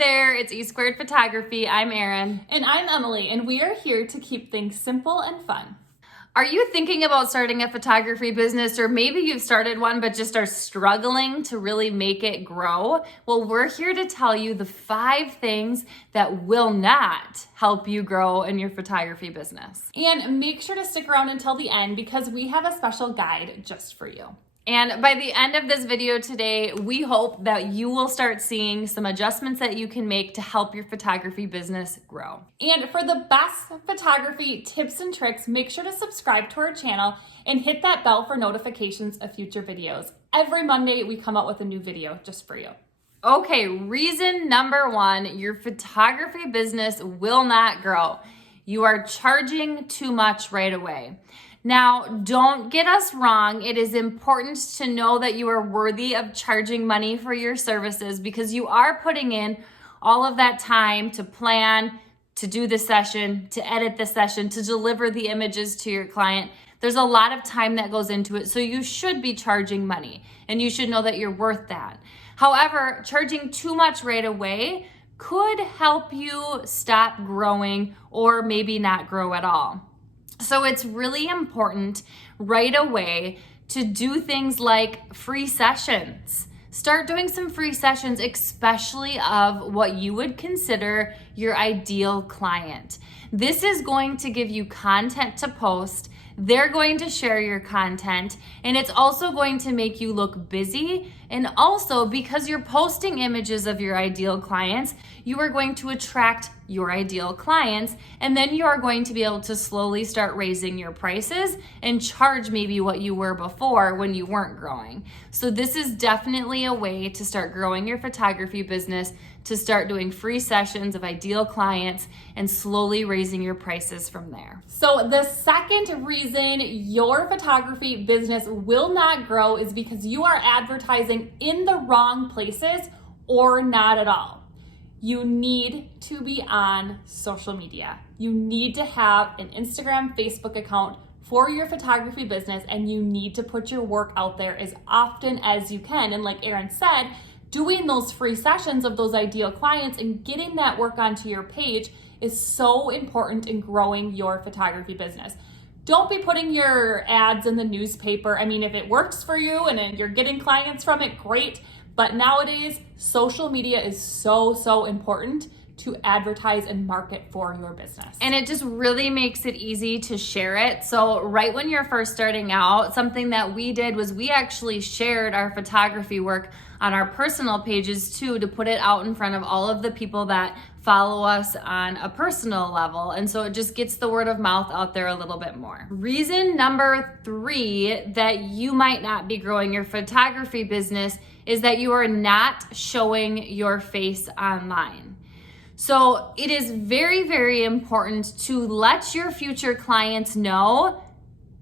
there, it's E Squared Photography. I'm Erin. And I'm Emily, and we are here to keep things simple and fun. Are you thinking about starting a photography business, or maybe you've started one but just are struggling to really make it grow? Well, we're here to tell you the 5 things that will not help you grow in your photography business. And make sure to stick around until the end because we have a special guide just for you. And by the end of this video today, we hope that you will start seeing some adjustments that you can make to help your photography business grow. And for the best photography tips and tricks, make sure to subscribe to our channel and hit that bell for notifications of future videos. Every Monday, we come out with a new video just for you. Okay, reason number 1, your photography business will not grow. You are charging too much right away. Now, don't get us wrong. It is important to know that you are worthy of charging money for your services because you are putting in all of that time to plan, to do the session, to edit the session, to deliver the images to your client. There's a lot of time that goes into it, so you should be charging money and you should know that you're worth that. However, charging too much right away could help you stop growing or maybe not grow at all. So it's really important right away to do things like free sessions. Start doing some free sessions, especially of what you would consider your ideal client. This is going to give you content to post. They're going to share your content, and it's also going to make you look busy. And also, because you're posting images of your ideal clients, you are going to attract your ideal clients, and then you are going to be able to slowly start raising your prices and charge maybe what you were before when you weren't growing. So this is definitely a way to start growing your photography business, to start doing free sessions of ideal clients and slowly raising your prices from there. So the second reason your photography business will not grow is because you are advertising in the wrong places or not at all. You need to be on social media. You need to have an Instagram, Facebook account for your photography business, and you need to put your work out there as often as you can. And like Erin said, doing those free sessions of those ideal clients and getting that work onto your page is so important in growing your photography business. Don't be putting your ads in the newspaper. I mean, if it works for you and you're getting clients from it, great. But nowadays, social media is so important to advertise and market for your business. And it just really makes it easy to share it. So right when you're first starting out, something that we did was we actually shared our photography work on our personal pages too, to put it out in front of all of the people that follow us on a personal level. And so it just gets the word of mouth out there a little bit more. Reason number 3 that you might not be growing your photography business is that you are not showing your face online. So it is very important to let your future clients know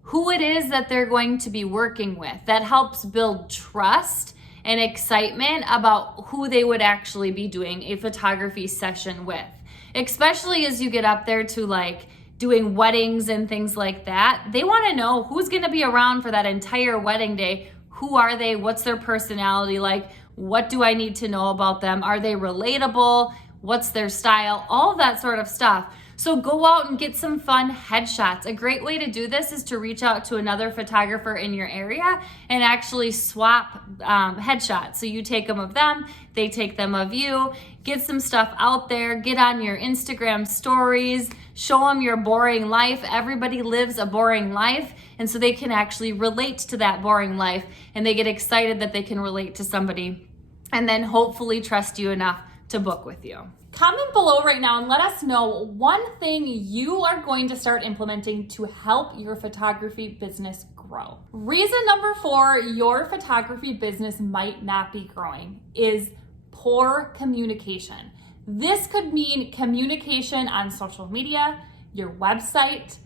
who it is that they're going to be working with. That helps build trust and excitement about who they would actually be doing a photography session with. Especially as you get up there to like doing weddings and things like that. They want to know who's going to be around for that entire wedding day. Who are they? What's their personality like? What do I need to know about them? Are they relatable? What's their style? All of that sort of stuff. So go out and get some fun headshots. A great way to do this is to reach out to another photographer in your area and actually swap headshots. So you take them of them, they take them of you, get some stuff out there, get on your Instagram stories, show them your boring life. Everybody lives a boring life, and so they can actually relate to that boring life, and they get excited that they can relate to somebody and then hopefully trust you enough to book with you. Comment below right now and let us know one thing you are going to start implementing to help your photography business grow. Reason number 4 your photography business might not be growing is poor communication. This could mean communication on social media, your website,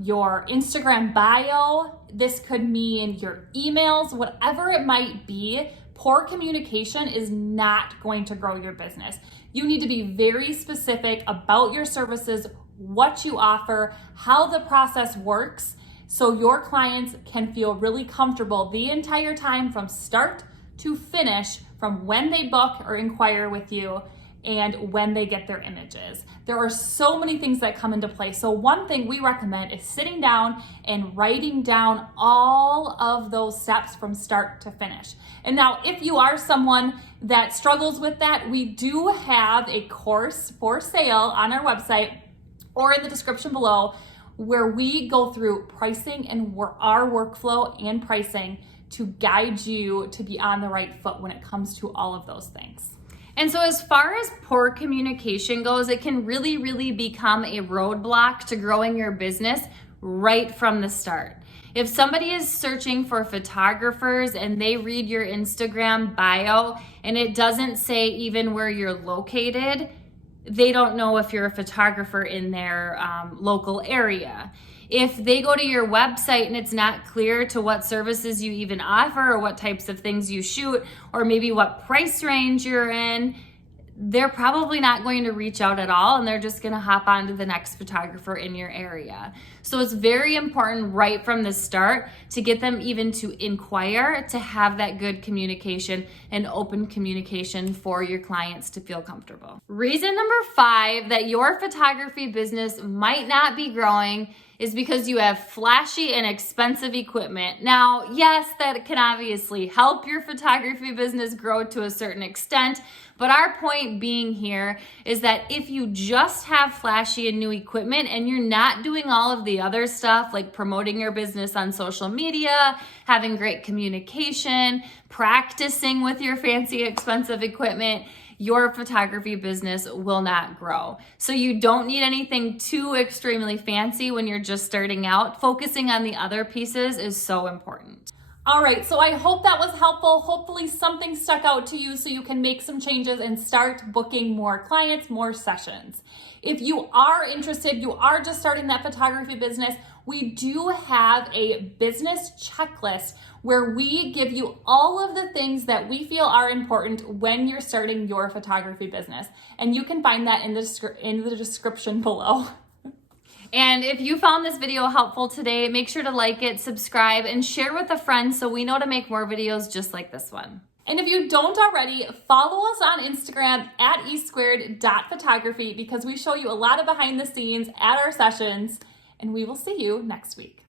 your Instagram bio. This could mean your emails, whatever it might be. Poor communication is not going to grow your business. You need to be very specific about your services, what you offer, how the process works, so your clients can feel really comfortable the entire time from start to finish, from when they book or inquire with you. and when they get their images. There are so many things that come into play. So one thing we recommend is sitting down and writing down all of those steps from start to finish. And now, if you are someone that struggles with that, we do have a course for sale on our website or in the description below where we go through pricing and our workflow and pricing to guide you to be on the right foot when it comes to all of those things. And so as far as poor communication goes, it can really, really become a roadblock to growing your business right from the start. If somebody is searching for photographers and they read your Instagram bio and it doesn't say even where you're located, they don't know if you're a photographer in their local area. If they go to your website and it's not clear to what services you even offer or what types of things you shoot or maybe what price range you're in, they're probably not going to reach out at all and they're just going to hop on to the next photographer in your area. So it's very important right from the start to get them even to inquire, to have that good communication and open communication for your clients to feel comfortable. Reason number 5 that your photography business might not be growing is because you have flashy and expensive equipment. Now, yes, that can obviously help your photography business grow to a certain extent, but our point being here is that if you just have flashy and new equipment and you're not doing all of the other stuff like promoting your business on social media, having great communication, practicing with your fancy expensive equipment, your photography business will not grow. So you don't need anything too extremely fancy when you're just starting out. Focusing on the other pieces is so important. All right, so I hope that was helpful. Hopefully something stuck out to you so you can make some changes and start booking more clients, more sessions. If you are interested, you are just starting that photography business, we do have a business checklist where we give you all of the things that we feel are important when you're starting your photography business. And you can find that in the description below. And if you found this video helpful today, make sure to like it, subscribe, and share with a friend so we know to make more videos just like this one. And if you don't already, follow us on Instagram at e2photography because we show you a lot of behind the scenes at our sessions, and we will see you next week.